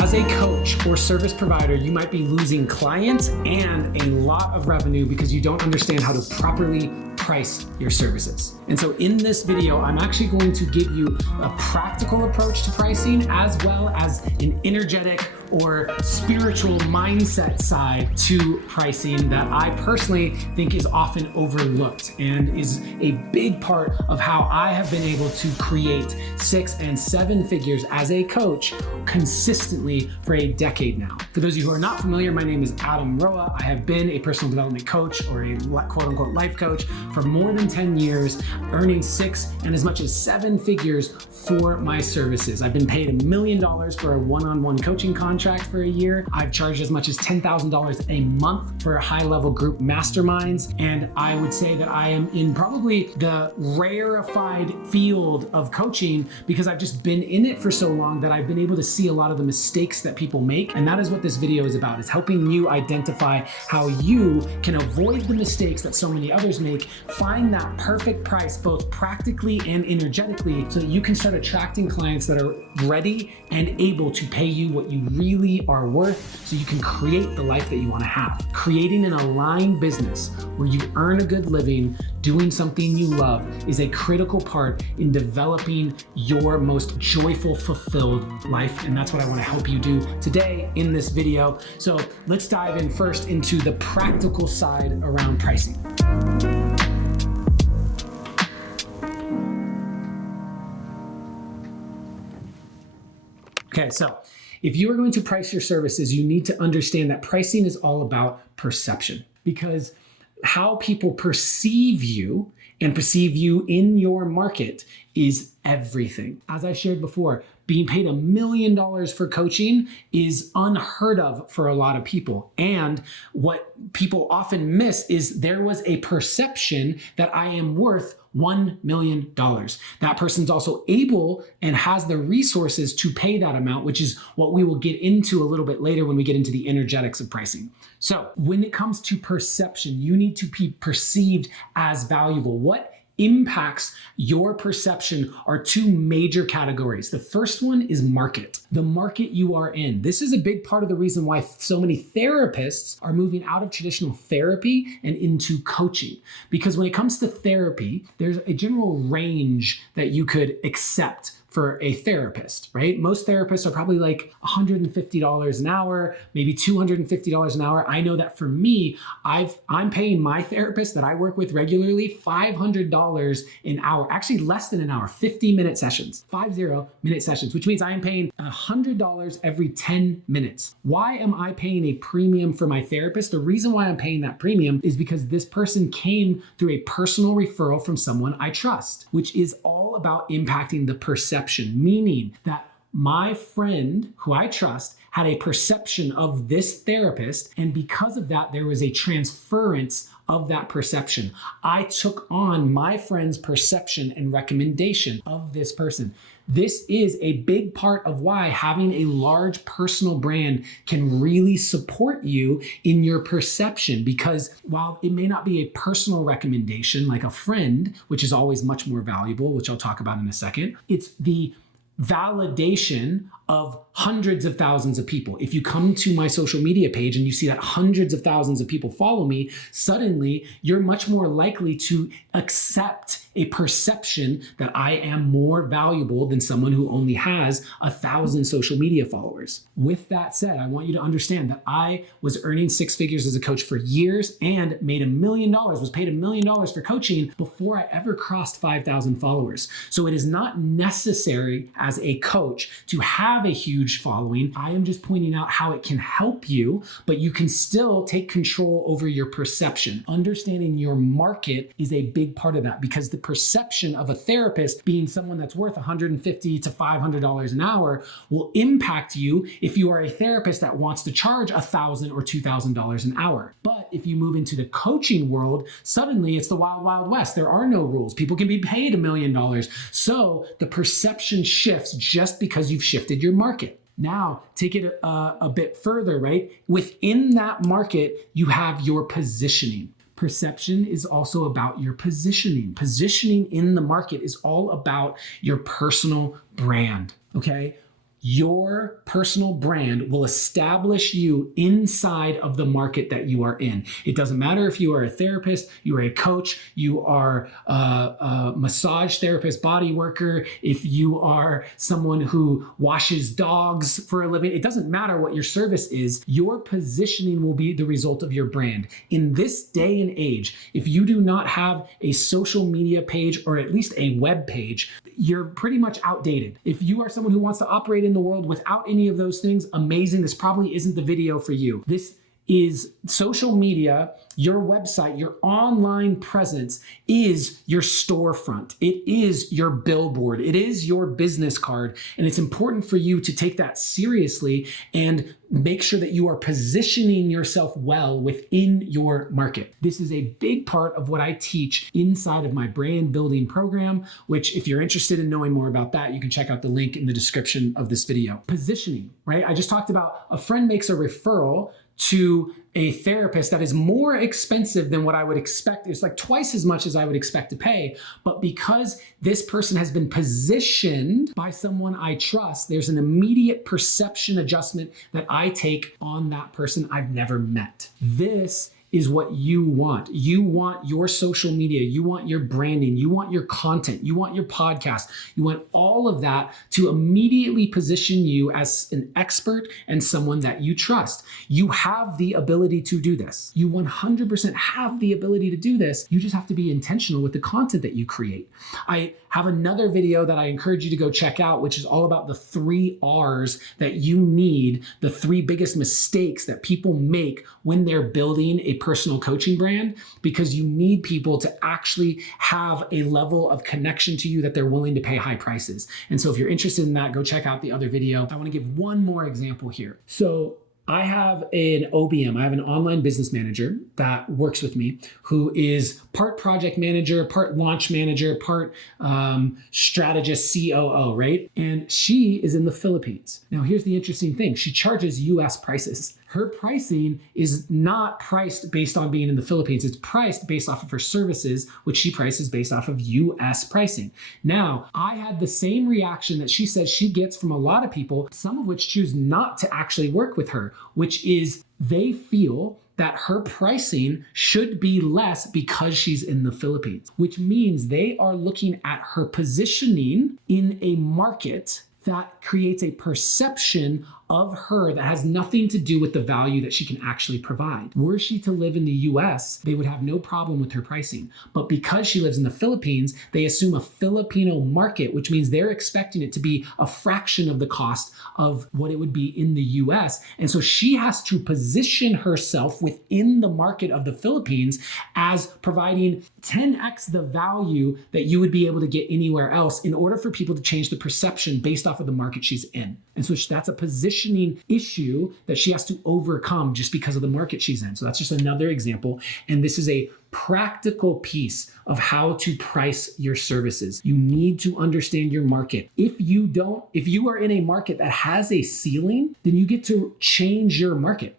As a coach or service provider, you might be losing clients and a lot of revenue because you don't understand how to properly price your services. And so in this video, I'm actually going to give you a practical approach to pricing as well as an energetic or spiritual mindset side to pricing that I personally think is often overlooked and is a big part of how I have been able to create 6 and 7 figures as a coach consistently for a decade now. For those of you who are not familiar, my name is Adam Roa. I have been a personal development coach or a quote unquote life coach for more than 10 years, earning 6 and as much as 7 figures for my services. I've been paid $1 million for a one-on-one coaching contract for a year. I've charged as much as $10,000 a month for high-level group masterminds. And I would say that I am in probably the rarefied field of coaching because I've just been in it for so long that I've been able to see a lot of the mistakes that people make. And that is what this video is about, is helping you identify how you can avoid the mistakes that so many others make, find that perfect price, both practically and energetically, so that you can start attracting clients that are ready and able to pay you what you really are worth, so you can create the life that you want to have. Creating an aligned business where you earn a good living doing something you love is a critical part in developing your most joyful, fulfilled life. And that's what I want to help you do today in this video. So let's dive in first into the practical side around pricing. Okay, so if you are going to price your services, you need to understand that pricing is all about perception, because how people perceive you and perceive you in your market is everything. As I shared before, being paid $1 million for coaching is unheard of for a lot of people. And what people often miss is there was a perception that I am worth $1 million. That person's also able and has the resources to pay that amount, which is what we will get into a little bit later when we get into the energetics of pricing. So when it comes to perception, you need to be perceived as valuable. What impacts your perception are 2 major categories. The first one is market, the market you are in. This is a big part of the reason why so many therapists are moving out of traditional therapy and into coaching. Because when it comes to therapy, there's a general range that you could accept for a therapist, right? Most therapists are probably like $150 an hour, maybe $250 an hour. I know that for me, I'm paying my therapist that I work with regularly $500 an hour, actually less than an hour, 50-minute sessions, 50-minute sessions, which means I am paying $100 every 10 minutes. Why am I paying a premium for my therapist? The reason why I'm paying that premium is because this person came through a personal referral from someone I trust, which is all about impacting the perception, meaning that my friend who I trust had a perception of this therapist, and because of that, there was a transference of that perception. I took on my friend's perception and recommendation of this person. This is a big part of why having a large personal brand can really support you in your perception, because while it may not be a personal recommendation like a friend, which is always much more valuable, which I'll talk about in a second, it's the validation of hundreds of thousands of people. If you come to my social media page and you see that hundreds of thousands of people follow me, suddenly you're much more likely to accept a perception that I am more valuable than someone who only has 1,000 social media followers. With that said, I want you to understand that I was earning 6 figures as a coach for years and made $1 million, was paid $1 million for coaching before I ever crossed 5,000 followers. So it is not necessary as a coach to have a huge following. I am just pointing out how it can help you, but you can still take control over your perception. Understanding your market is a big part of that, because the perception of a therapist being someone that's worth $150 to $500 an hour will impact you if you are a therapist that wants to charge $1,000 or $2,000 an hour. But if you move into the coaching world, suddenly it's the wild, wild west. There are no rules. People can be paid $1 million. So the perception shifts just because you've shifted your market. Now, take it a bit further, right? Within that market, you have your positioning. Perception is also about your positioning. Positioning in the market is all about your personal brand, okay? Your personal brand will establish you inside of the market that you are in. It doesn't matter if you are a therapist, you are a coach, you are a massage therapist, body worker, if you are someone who washes dogs for a living. It doesn't matter what your service is. Your positioning will be the result of your brand. In this day and age, if you do not have a social media page or at least a web page, you're pretty much outdated. If you are someone who wants to operate in the world without any of those things, amazing. This probably isn't the video for you. This is social media, your website, your online presence is your storefront. It is your billboard. It is your business card. And it's important for you to take that seriously and make sure that you are positioning yourself well within your market. This is a big part of what I teach inside of my brand building program, which if you're interested in knowing more about that, you can check out the link in the description of this video. Positioning, right? I just talked about a friend makes a referral to a therapist that is more expensive than what I would expect. It's like twice as much as I would expect to pay. But because this person has been positioned by someone I trust, there's an immediate perception adjustment that I take on that person I've never met. This is what you want. You want your social media, you want your branding, you want your content, you want your podcast, you want all of that to immediately position you as an expert and someone that you trust. You have the ability to do this. You 100% have the ability to do this. You just have to be intentional with the content that you create. I have another video that I encourage you to go check out, which is all about the 3 R's that you need, the 3 biggest mistakes that people make when they're building a personal coaching brand, because you need people to actually have a level of connection to you that they're willing to pay high prices. And so if you're interested in that, go check out the other video. I want to give one more example here. So I have an OBM, I have an online business manager that works with me who is part project manager, part launch manager, part strategist, COO, right? And she is in the Philippines. Now, here's the interesting thing. She charges US prices. Her pricing is not priced based on being in the Philippines. It's priced based off of her services, which she prices based off of US pricing. Now, I had the same reaction that she says she gets from a lot of people, some of which choose not to actually work with her, which is they feel that her pricing should be less because she's in the Philippines, which means they are looking at her positioning in a market that creates a perception of her that has nothing to do with the value that she can actually provide. Were she to live in the US, they would have no problem with her pricing. But because she lives in the Philippines, they assume a Filipino market, which means they're expecting it to be a fraction of the cost of what it would be in the US. And so she has to position herself within the market of the Philippines as providing 10x the value that you would be able to get anywhere else in order for people to change the perception based off of the market she's in. And so that's a positioning issue that she has to overcome just because of the market she's in. So that's just another example. And this is a practical piece of how to price your services. You need to understand your market. If you are in a market that has a ceiling, then you get to change your market.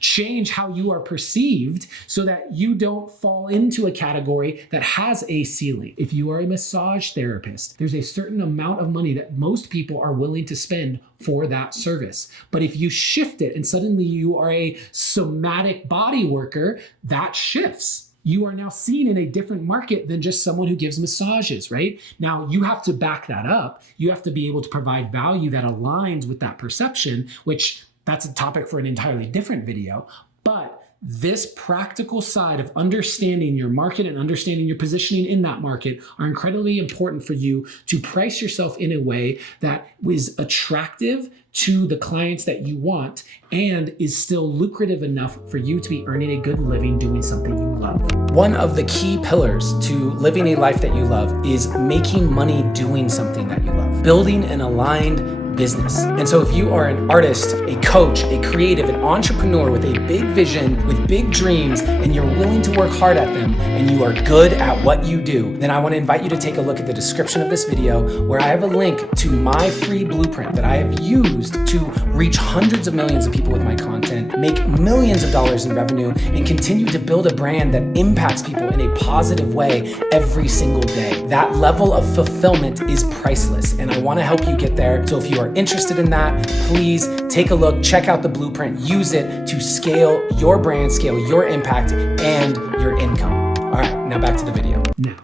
Change how you are perceived so that you don't fall into a category that has a ceiling. If you are a massage therapist, there's a certain amount of money that most people are willing to spend for that service. But if you shift it and suddenly you are a somatic body worker, that shifts. You are now seen in a different market than just someone who gives massages, right? Now, you have to back that up. You have to be able to provide value that aligns with that perception, which that's a topic for an entirely different video. But this practical side of understanding your market and understanding your positioning in that market are incredibly important for you to price yourself in a way that is attractive to the clients that you want and is still lucrative enough for you to be earning a good living doing something you love. One of the key pillars to living a life that you love is making money doing something that you love, building an aligned business. And so if you are an artist, a coach, a creative, an entrepreneur with a big vision, with big dreams, and you're willing to work hard at them, and you are good at what you do, then I want to invite you to take a look at the description of this video where I have a link to my free blueprint that I have used to reach hundreds of millions of people with my content, make millions of dollars in revenue, and continue to build a brand that impacts people in a positive way every single day. That level of fulfillment is priceless, and I want to help you get there. So if you are interested in that, please take a look, check out the blueprint, use it to scale your brand, scale your impact and your income. All right, now back to the video. Now,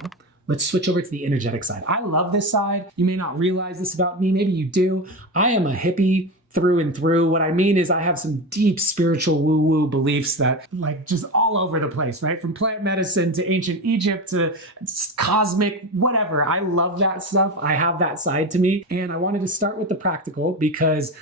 let's switch over to the energetic side. I love this side. You may not realize this about me. Maybe you do. I am a hippie through and through. What I mean is I have some deep spiritual woo-woo beliefs that like just all over the place, right? From plant medicine to ancient Egypt to cosmic, whatever. I love that stuff. I have that side to me. And I wanted to start with the practical because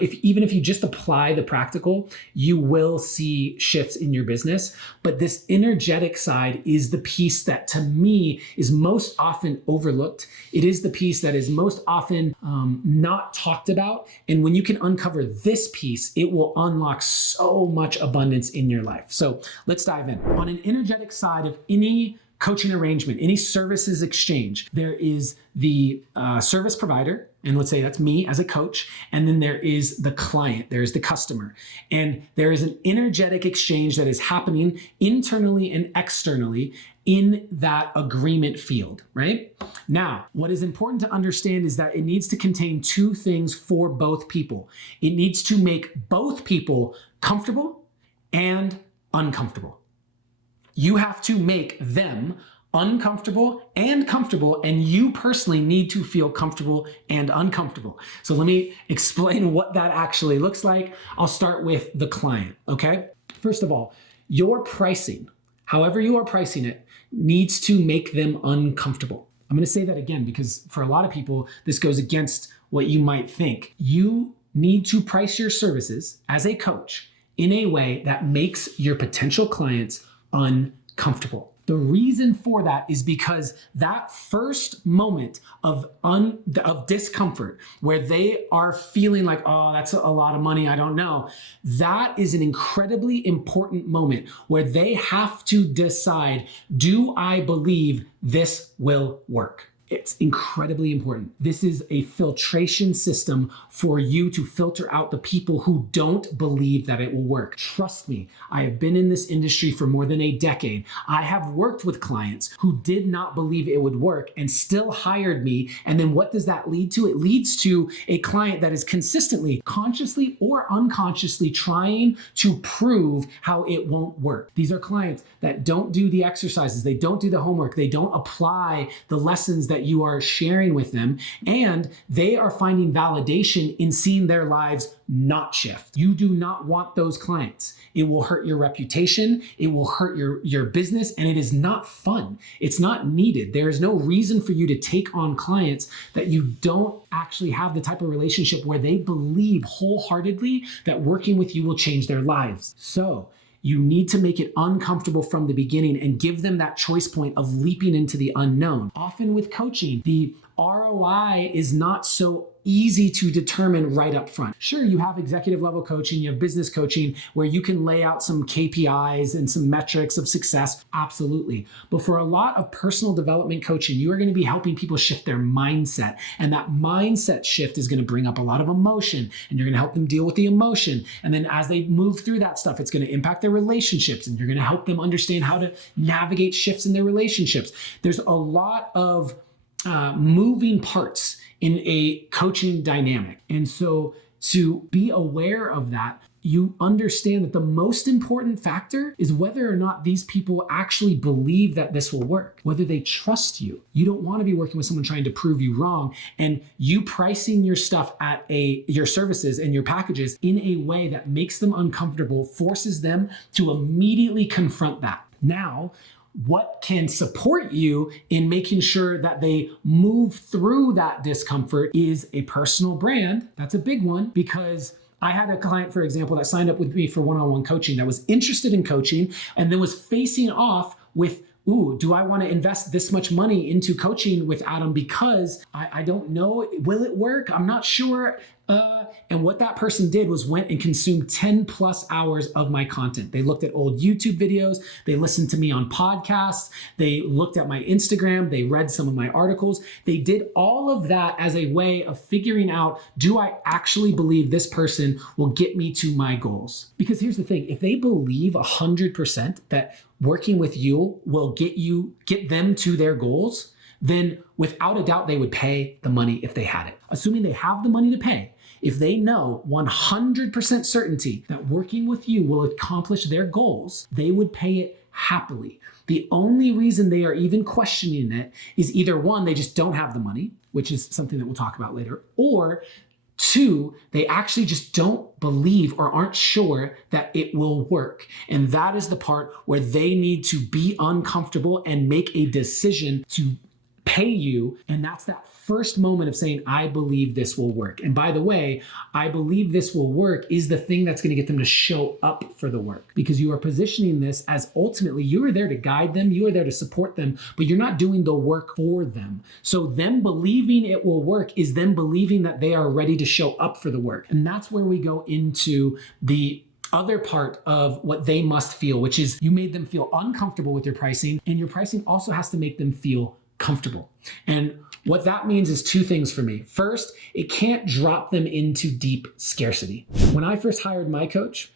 even if you just apply the practical, you will see shifts in your business. But this energetic side is the piece that to me is most often overlooked. It is the piece that is most often not talked about. And when you can uncover this piece, it will unlock so much abundance in your life. So let's dive in. On an energetic side of any coaching arrangement, any services exchange, there is the service provider, and let's say that's me as a coach, and then there is the client, there's the customer. And there is an energetic exchange that is happening internally and externally in that agreement field, right? Now, what is important to understand is that it needs to contain two things for both people. It needs to make both people comfortable and uncomfortable. You have to make them uncomfortable and comfortable, and you personally need to feel comfortable and uncomfortable. So let me explain what that actually looks like. I'll start with the client, okay? First of all, your pricing, however you are pricing it, needs to make them uncomfortable. I'm gonna say that again because for a lot of people, this goes against what you might think. You need to price your services as a coach in a way that makes your potential clients uncomfortable. The reason for that is because that first moment of discomfort where they are feeling like, oh, that's a lot of money, I don't know. That is an incredibly important moment where they have to decide, do I believe this will work? It's incredibly important. This is a filtration system for you to filter out the people who don't believe that it will work. Trust me, I have been in this industry for more than a decade. I have worked with clients who did not believe it would work and still hired me. And then what does that lead to? It leads to a client that is consistently, consciously or unconsciously trying to prove how it won't work. These are clients that don't do the exercises, they don't do the homework, they don't apply the lessons that you are sharing with them, and they are finding validation in seeing their lives not shift. You do not want those clients. It will hurt your reputation, it will hurt your business, and it is not fun. It's not needed. There is no reason for you to take on clients that you don't actually have the type of relationship where they believe wholeheartedly that working with you will change their lives. So you need to make it uncomfortable from the beginning and give them that choice point of leaping into the unknown. Often with coaching, the ROI is not so easy to determine right up front. Sure, you have executive level coaching, you have business coaching where you can lay out some KPIs and some metrics of success, absolutely. But for a lot of personal development coaching, you are going to be helping people shift their mindset. And that mindset shift is going to bring up a lot of emotion, and you're going to help them deal with the emotion. And then as they move through that stuff, it's going to impact their relationships, and you're going to help them understand how to navigate shifts in their relationships. There's a lot of moving parts in a coaching dynamic. And so to be aware of that, you understand that the most important factor is whether or not these people actually believe that this will work, whether they trust you. You don't want to be working with someone trying to prove you wrong, and you pricing your stuff at your services and your packages in a way that makes them uncomfortable, forces them to immediately confront that. Now, what can support you in making sure that they move through that discomfort is a personal brand. That's a big one, because I had a client, for example, that signed up with me for one-on-one coaching that was interested in coaching and then was facing off with, ooh, do I want to invest this much money into coaching with Adam because I don't know, will it work? I'm not sure. And what that person did was went and consumed 10 plus hours of my content. They looked at old YouTube videos. They listened to me on podcasts. They looked at my Instagram. They read some of my articles. They did all of that as a way of figuring out, do I actually believe this person will get me to my goals? Because here's the thing, if they believe 100% that working with you will get them to their goals, then without a doubt, they would pay the money if they had it. Assuming they have the money to pay, if they know 100% certainty that working with you will accomplish their goals, they would pay it happily. The only reason they are even questioning it is either one, they just don't have the money, which is something that we'll talk about later, or two, they actually just don't believe or aren't sure that it will work. And that is the part where they need to be uncomfortable and make a decision to pay you. And that's that first moment of saying, I believe this will work. And by the way, I believe this will work is the thing that's going to get them to show up for the work, because you are positioning this as ultimately you are there to guide them, you are there to support them, but you're not doing the work for them. So them believing it will work is them believing that they are ready to show up for the work. And that's where we go into the other part of what they must feel, which is you made them feel uncomfortable with your pricing, and your pricing also has to make them feel comfortable. And what that means is two things for me. First, it can't drop them into deep scarcity. When I first hired my coach,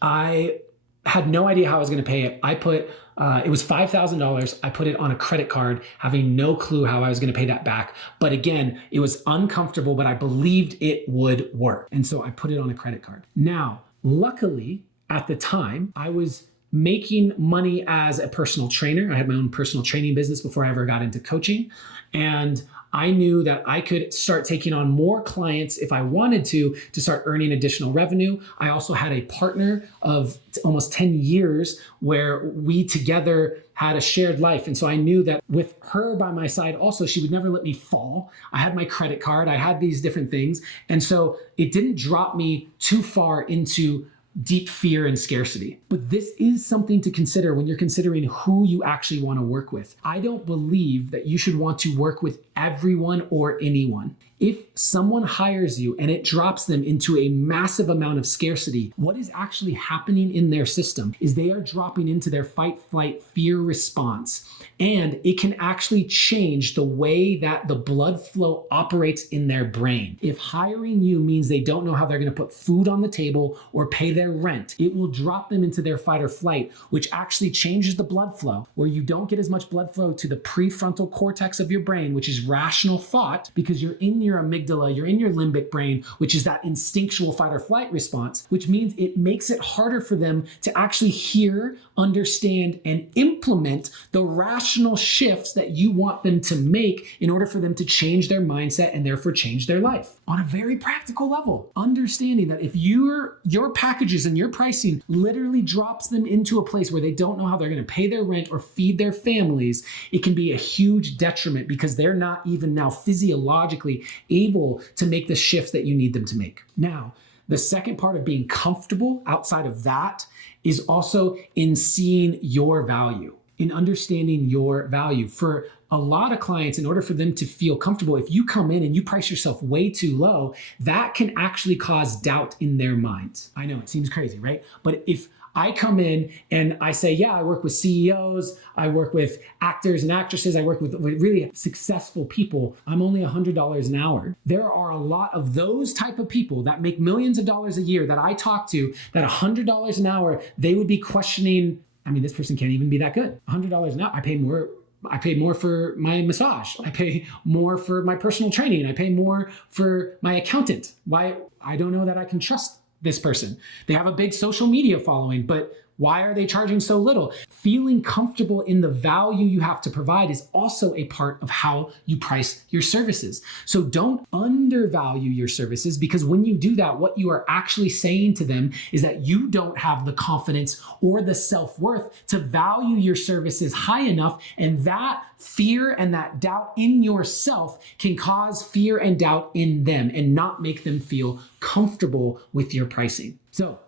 I had no idea how I was going to pay it. I put, it was $5,000. I put it on a credit card, having no clue how I was going to pay that back. But again, it was uncomfortable, but I believed it would work. And so I put it on a credit card. Now, luckily, at the time, I was making money as a personal trainer. I had my own personal training business before I ever got into coaching. And I knew that I could start taking on more clients if I wanted to start earning additional revenue. I also had a partner of almost 10 years where we together had a shared life. And so I knew that with her by my side also, she would never let me fall. I had my credit card, I had these different things. And so it didn't drop me too far into deep fear and scarcity. But this is something to consider when you're considering who you actually want to work with. I don't believe that you should want to work with everyone or anyone. If someone hires you and it drops them into a massive amount of scarcity, what is actually happening in their system is they are dropping into their fight, flight, fear response. And it can actually change the way that the blood flow operates in their brain. If hiring you means they don't know how they're going to put food on the table or pay their rent, it will drop them into their fight or flight, which actually changes the blood flow, where you don't get as much blood flow to the prefrontal cortex of your brain, which is rational thought, because you're in your amygdala, you're in your limbic brain, which is that instinctual fight or flight response, which means it makes it harder for them to actually hear, understand, and implement the rational shifts that you want them to make in order for them to change their mindset and therefore change their life. On a very practical level, understanding that if your packages and your pricing literally drops them into a place where they don't know how they're going to pay their rent or feed their families, it can be a huge detriment because they're not even now physiologically able to make the shifts that you need them to make. Now, the second part of being comfortable outside of that is also in seeing your value, in understanding your value. For a lot of clients, in order for them to feel comfortable, if you come in and you price yourself way too low, that can actually cause doubt in their minds. I know it seems crazy, right? But if I come in and I say, yeah, I work with CEOs, I work with actors and actresses, I work with really successful people, I'm only $100 an hour. There are a lot of those type of people that make millions of dollars a year that I talk to, that $100 an hour, they would be questioning, I mean, this person can't even be that good. $100 an hour, I pay more for my massage. I pay more for my personal training. I pay more for my accountant. Why? I don't know that I can trust this person. They have a big social media following, but why are they charging so little? Feeling comfortable in the value you have to provide is also a part of how you price your services. So don't undervalue your services, because when you do that, what you are actually saying to them is that you don't have the confidence or the self-worth to value your services high enough. And that fear and that doubt in yourself can cause fear and doubt in them and not make them feel comfortable with your pricing. So,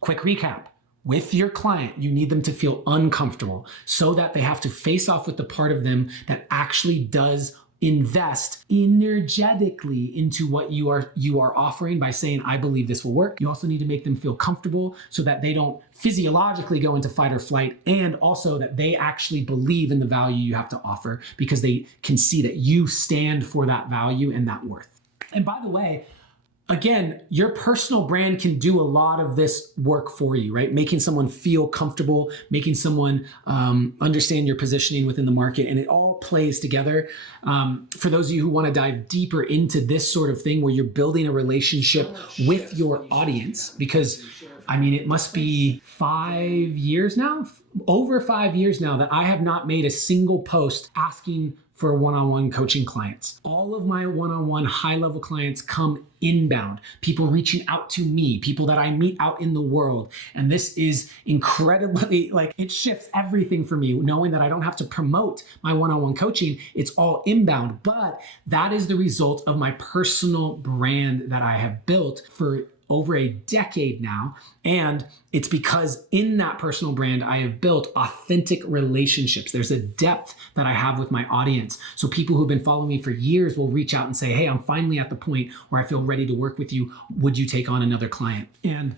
quick recap. With your client, you need them to feel uncomfortable so that they have to face off with the part of them that actually does invest energetically into what you are offering by saying, I believe this will work. You also need to make them feel comfortable so that they don't physiologically go into fight or flight, and also that they actually believe in the value you have to offer because they can see that you stand for that value and that worth. And by the way, again, your personal brand can do a lot of this work for you, right? Making someone feel comfortable, making someone understand your positioning within the market, and it all plays together. For those of you who want to dive deeper into this sort of thing where you're building a relationship with your audience, because I mean, it must be 5 years now, over 5 years now, that I have not made a single post asking for one-on-one coaching clients. All of my one-on-one high-level clients come inbound, people reaching out to me, people that I meet out in the world. And this is incredibly, like, it shifts everything for me, knowing that I don't have to promote my one-on-one coaching. It's all inbound, but that is the result of my personal brand that I have built for over a decade now. And it's because in that personal brand, I have built authentic relationships. There's a depth that I have with my audience. So people who've been following me for years will reach out and say, hey, I'm finally at the point where I feel ready to work with you. Would you take on another client? And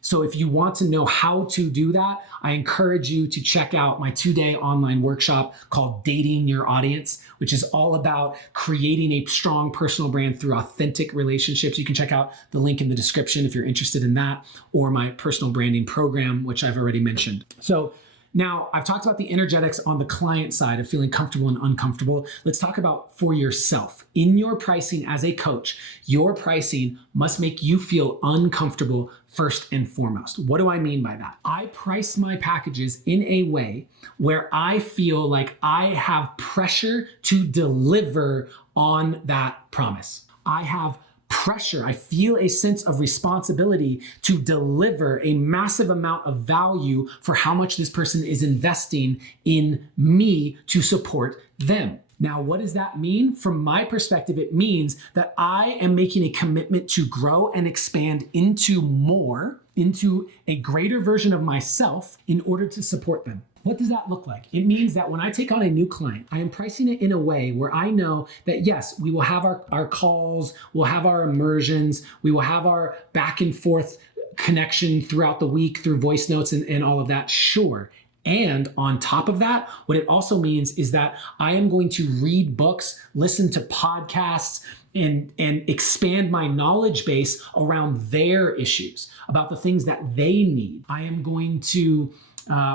so if you want to know how to do that, I encourage you to check out my 2-day online workshop called Dating Your Audience, which is all about creating a strong personal brand through authentic relationships. You can check out the link in the description if you're interested in that, or my personal branding program, which I've already mentioned. So now I've talked about the energetics on the client side of feeling comfortable and uncomfortable. Let's talk about for yourself. In your pricing as a coach, your pricing must make you feel uncomfortable first and foremost. What do I mean by that? I price my packages in a way where I feel like I have pressure to deliver on that promise. I have pressure. I feel a sense of responsibility to deliver a massive amount of value for how much this person is investing in me to support them. Now, what does that mean? From my perspective, it means that I am making a commitment to grow and expand into more, into a greater version of myself in order to support them. What does that look like? It means that when I take on a new client, I am pricing it in a way where I know that yes, we will have our calls, we'll have our immersions, we will have our back and forth connection throughout the week through voice notes and all of that, sure. And on top of that, what it also means is that I am going to read books, listen to podcasts, and expand my knowledge base around their issues, about the things that they need. I am going to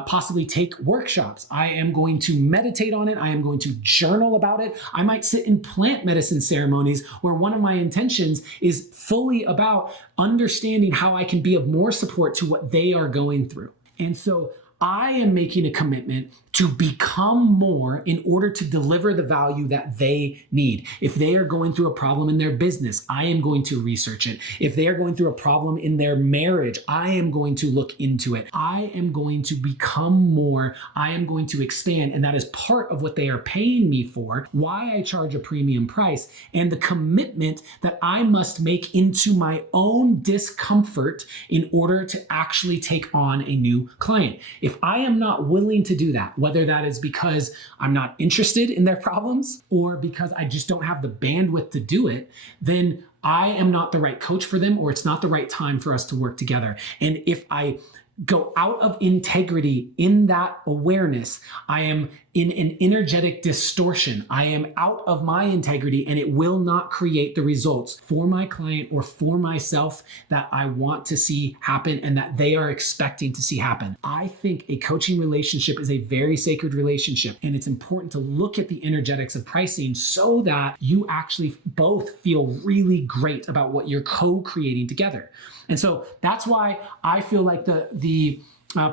possibly take workshops. I am going to meditate on it. I am going to journal about it. I might sit in plant medicine ceremonies where one of my intentions is fully about understanding how I can be of more support to what they are going through. And so I am making a commitment to become more in order to deliver the value that they need. If they are going through a problem in their business, I am going to research it. If they are going through a problem in their marriage, I am going to look into it. I am going to become more. I am going to expand. And that is part of what they are paying me for, why I charge a premium price, and the commitment that I must make into my own discomfort in order to actually take on a new client. If I am not willing to do that, whether that is because I'm not interested in their problems or because I just don't have the bandwidth to do it, then I am not the right coach for them, or it's not the right time for us to work together. And if I go out of integrity in that awareness, I am in an energetic distortion. I am out of my integrity, and it will not create the results for my client or for myself that I want to see happen and that they are expecting to see happen. I think a coaching relationship is a very sacred relationship, and it's important to look at the energetics of pricing so that you actually both feel really great about what you're co-creating together. And so that's why I feel like the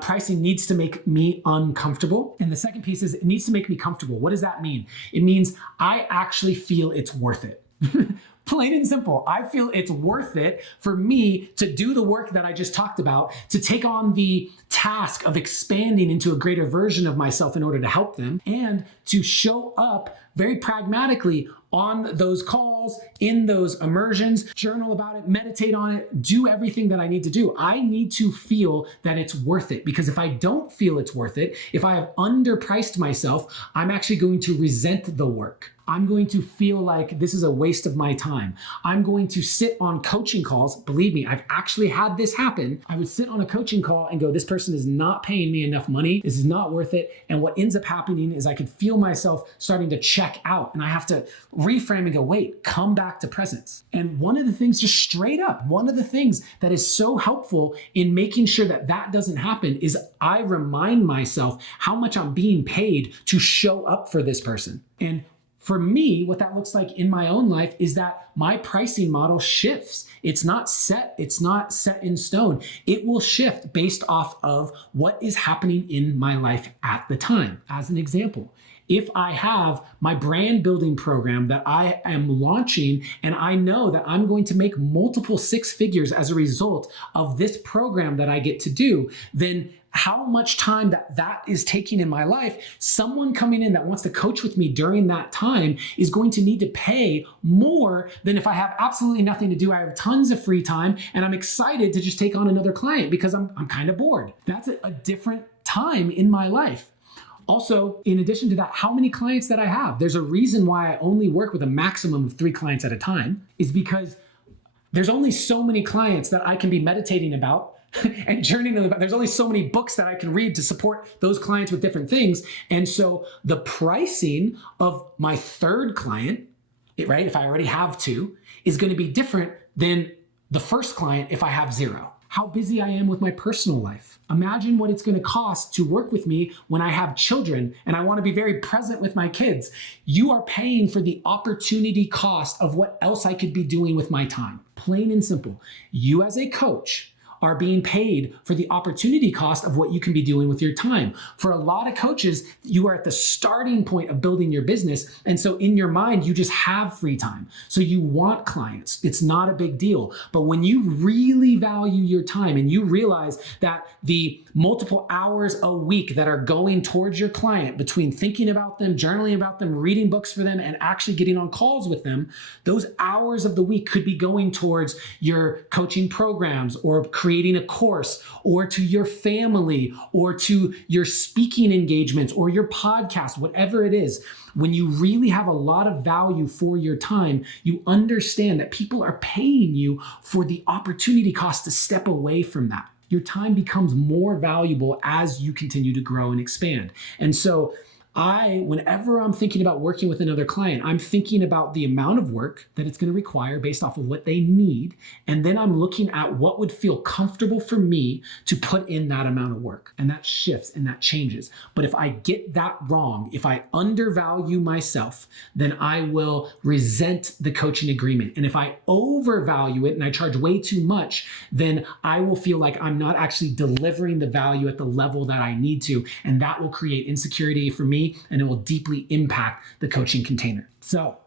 pricing needs to make me uncomfortable. And the second piece is it needs to make me comfortable. What does that mean? It means I actually feel it's worth it. Plain and simple. I feel it's worth it for me to do the work that I just talked about, to take on the task of expanding into a greater version of myself in order to help them, and to show up very pragmatically on those calls, in those immersions, journal about it, meditate on it, do everything that I need to do. I need to feel that it's worth it, because if I don't feel it's worth it, if I have underpriced myself, I'm actually going to resent the work. I'm going to feel like this is a waste of my time. I'm going to sit on coaching calls. Believe me, I've actually had this happen. I would sit on a coaching call and go, this person is not paying me enough money. This is not worth it. And what ends up happening is I could feel myself starting to check check out and I have to reframe and go, wait, come back to presence. And one of the things, just straight up, one of the things that is so helpful in making sure that that doesn't happen is I remind myself how much I'm being paid to show up for this person. And for me, what that looks like in my own life is that my pricing model shifts. It's not set in stone. It will shift based off of what is happening in my life at the time. As an example, if I have my brand building program that I am launching and I know that I'm going to make multiple six figures as a result of this program that I get to do, then how much time that is taking in my life, someone coming in that wants to coach with me during that time is going to need to pay more than if I have absolutely nothing to do. I have tons of free time and I'm excited to just take on another client because I'm kind of bored. That's a different time in my life. Also, in addition to that, how many clients that I have. There's a reason why I only work with a maximum of 3 clients at a time, is because there's only so many clients that I can be meditating about and journeying about. There's only so many books that I can read to support those clients with different things. And so the pricing of my third client, right, if I already have 2, is going to be different than the first client if I have 0. How busy I am with my personal life. Imagine what it's going to cost to work with me when I have children and I want to be very present with my kids. You are paying for the opportunity cost of what else I could be doing with my time. Plain and simple. You as a coach are being paid for the opportunity cost of what you can be doing with your time. For a lot of coaches, you are at the starting point of building your business. And so in your mind, you just have free time. So you want clients. It's not a big deal. But when you really value your time and you realize that the multiple hours a week that are going towards your client between thinking about them, journaling about them, reading books for them, and actually getting on calls with them, those hours of the week could be going towards your coaching programs or creating a course, or to your family, or to your speaking engagements, or your podcast, whatever it is. When you really have a lot of value for your time, you understand that people are paying you for the opportunity cost to step away from that. Your time becomes more valuable as you continue to grow and expand. And so whenever I'm thinking about working with another client, I'm thinking about the amount of work that it's going to require based off of what they need. And then I'm looking at what would feel comfortable for me to put in that amount of work. And that shifts and that changes. But if I get that wrong, if I undervalue myself, then I will resent the coaching agreement. And if I overvalue it and I charge way too much, then I will feel like I'm not actually delivering the value at the level that I need to. And that will create insecurity for me, and it will deeply impact the coaching container. So,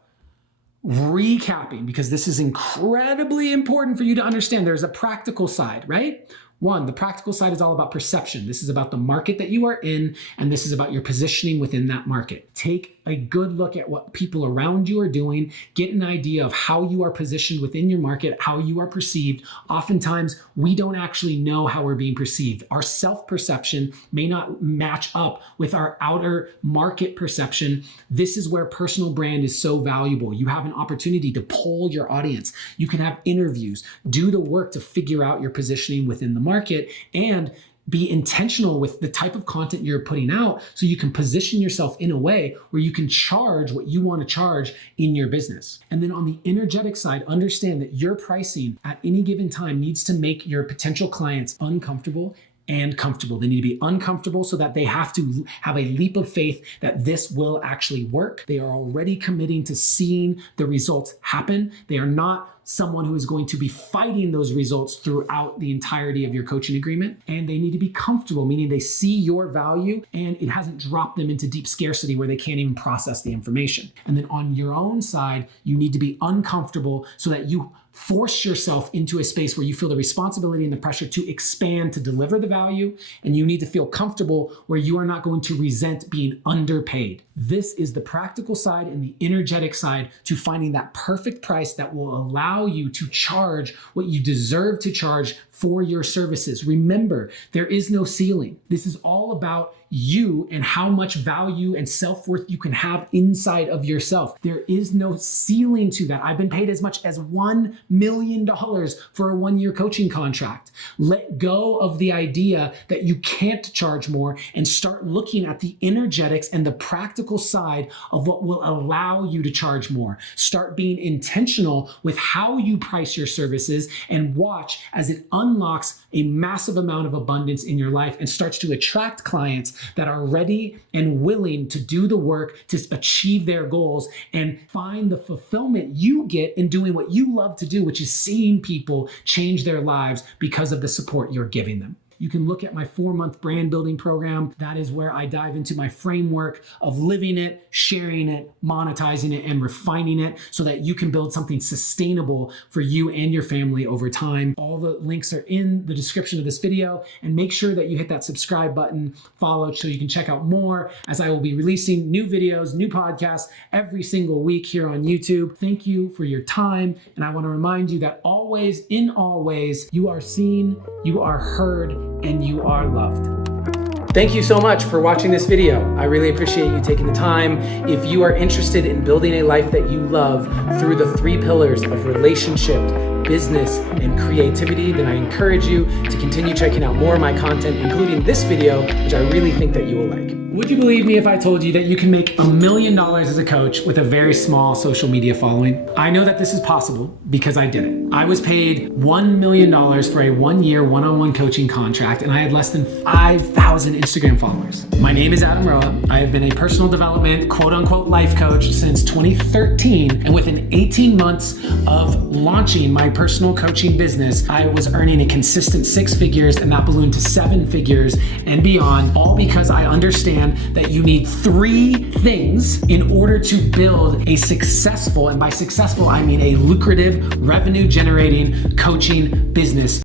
recapping, because this is incredibly important for you to understand, there's a practical side, right? One, the practical side is all about perception. This is about the market that you are in, and this is about your positioning within that market. Take a good look at what people around you are doing, get an idea of how you are positioned within your market, how you are perceived. Oftentimes, we don't actually know how we're being perceived. Our self-perception may not match up with our outer market perception. This is where personal brand is so valuable. You have an opportunity to poll your audience. You can have interviews, do the work to figure out your positioning within the market, and be intentional with the type of content you're putting out so you can position yourself in a way where you can charge what you want to charge in your business. And then on the energetic side, understand that your pricing at any given time needs to make your potential clients uncomfortable and comfortable. They need to be uncomfortable so that they have to have a leap of faith that this will actually work. They are already committing to seeing the results happen. They are not someone who is going to be fighting those results throughout the entirety of your coaching agreement. And they need to be comfortable, meaning they see your value and it hasn't dropped them into deep scarcity where they can't even process the information. And then on your own side, you need to be uncomfortable so that you force yourself into a space where you feel the responsibility and the pressure to expand, to deliver the value. And you need to feel comfortable where you are not going to resent being underpaid. This is the practical side and the energetic side to finding that perfect price that will allow you to charge what you deserve to charge for your services. Remember, there is no ceiling. This is all about you and how much value and self-worth you can have inside of yourself. There is no ceiling to that. I've been paid as much as $1 million for a 1-year coaching contract. Let go of the idea that you can't charge more and start looking at the energetics and the practical side of what will allow you to charge more. Start being intentional with how you price your services and watch as it unlocks a massive amount of abundance in your life and starts to attract clients that are ready and willing to do the work to achieve their goals and find the fulfillment you get in doing what you love to do, which is seeing people change their lives because of the support you're giving them. You can look at my 4-month brand building program. That is where I dive into my framework of living it, sharing it, monetizing it, and refining it so that you can build something sustainable for you and your family over time. All the links are in the description of this video, and make sure that you hit that subscribe button, follow, so you can check out more as I will be releasing new videos, new podcasts every single week here on YouTube. Thank you for your time. And I want to remind you that always, in all ways, you are seen, you are heard, and you are loved. Thank you so much for watching this video. I really appreciate you taking the time. If you are interested in building a life that you love through the 3 pillars of relationship, business, and creativity, then I encourage you to continue checking out more of my content, including this video, which I really think that you will like. Would you believe me if I told you that you can make $1 million as a coach with a very small social media following? I know that this is possible because I did it. I was paid $1 million for a 1-year one-on-one coaching contract, and I had less than 5,000 Instagram followers. My name is Adam Roa. I have been a personal development, quote unquote, life coach since 2013. And within 18 months of launching my personal coaching business, I was earning a consistent 6 figures, and that ballooned to 7 figures and beyond, all because I understand that you need 3 things in order to build a successful, and by successful, I mean a lucrative, revenue generating coaching business.